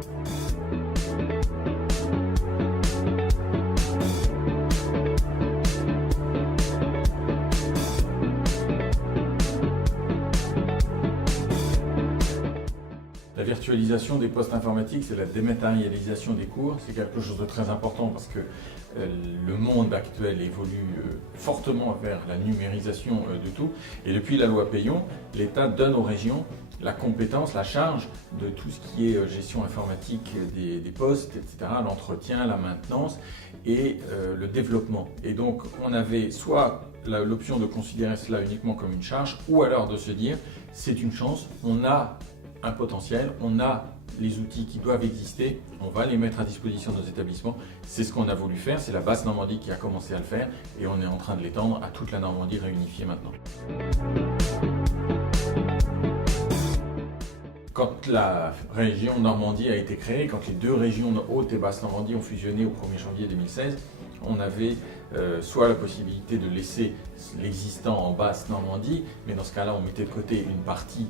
La virtualisation des postes informatiques, c'est la dématérialisation des cours. C'est quelque chose de très important parce que le monde actuel évolue fortement vers la numérisation de tout. Et depuis la loi Peillon, l'État donne aux régions la compétence, la charge de tout ce qui est gestion informatique des postes, etc., l'entretien, la maintenance et le développement. Et donc on avait soit l'option de considérer cela uniquement comme une charge, ou alors de se dire c'est une chance, on a un potentiel, on a les outils qui doivent exister, on va les mettre à disposition de nos établissements. C'est ce qu'on a voulu faire, c'est la Basse-Normandie qui a commencé à le faire et on est en train de l'étendre à toute la Normandie réunifiée maintenant. Quand la région Normandie a été créée, quand les deux régions Haute et Basse-Normandie ont fusionné au 1er janvier 2016, on avait soit la possibilité de laisser l'existant en Basse-Normandie, mais dans ce cas-là, on mettait de côté une partie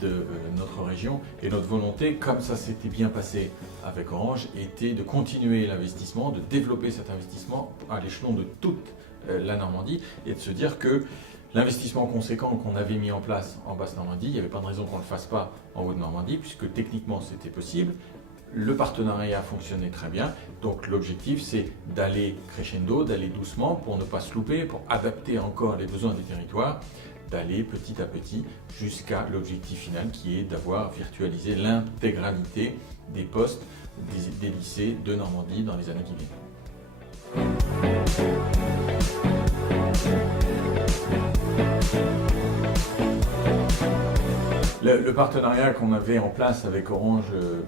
de notre région. Et notre volonté, comme ça s'était bien passé avec Orange, était de continuer l'investissement, de développer cet investissement à l'échelon de toute la Normandie et de se dire que l'investissement conséquent qu'on avait mis en place en Basse-Normandie, il n'y avait pas de raison qu'on ne le fasse pas en Haute-Normandie, puisque techniquement c'était possible. Le partenariat fonctionnait très bien, donc l'objectif c'est d'aller crescendo, d'aller doucement pour ne pas se louper, pour adapter encore les besoins des territoires, d'aller petit à petit jusqu'à l'objectif final qui est d'avoir virtualisé l'intégralité des postes des lycées de Normandie dans les années qui viennent. Le partenariat qu'on avait en place avec Orange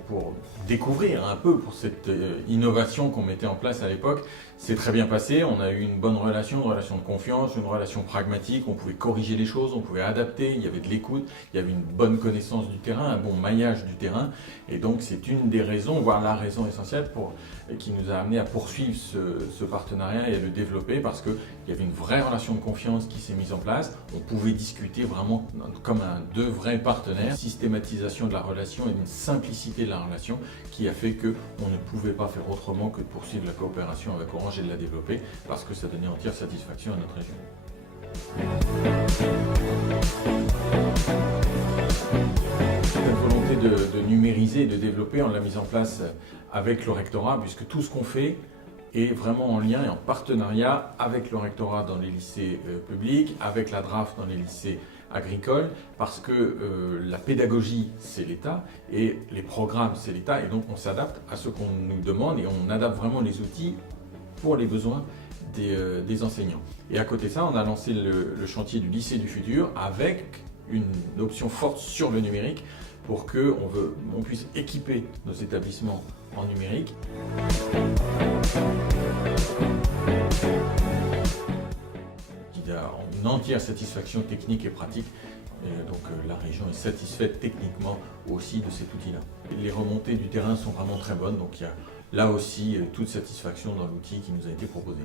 pour découvrir un peu pour cette innovation qu'on mettait en place à l'époque, s'est très bien passé. On a eu une bonne relation, une relation de confiance, une relation pragmatique. On pouvait corriger les choses, on pouvait adapter, il y avait de l'écoute, il y avait une bonne connaissance du terrain, un bon maillage du terrain. Et donc c'est une des raisons, voire la raison essentielle qui nous a amené à poursuivre ce partenariat et à le développer parce qu'il y avait une vraie relation de confiance qui s'est mise en place. On pouvait discuter vraiment comme deux vrais partenaires. Une systématisation de la relation et une simplicité de la relation qui a fait qu'on ne pouvait pas faire autrement que de poursuivre la coopération avec Orange et de la développer parce que ça donnait entière satisfaction à notre région. Cette volonté de numériser et de développer, on l'a mise en place avec le rectorat puisque tout ce qu'on fait est vraiment en lien et en partenariat avec le rectorat dans les lycées publics, avec la DRAF dans les lycées agricoles, parce que la pédagogie c'est l'État et les programmes c'est l'État et donc on s'adapte à ce qu'on nous demande et on adapte vraiment les outils pour les besoins des enseignants. Et à côté de ça, on a lancé le chantier du lycée du futur avec une option forte sur le numérique pour qu'on puisse équiper nos établissements en numérique. Il y a une entière satisfaction technique et pratique. Et donc la région est satisfaite techniquement aussi de cet outil-là. Les remontées du terrain sont vraiment très bonnes, donc il y a là aussi toute satisfaction dans l'outil qui nous a été proposé.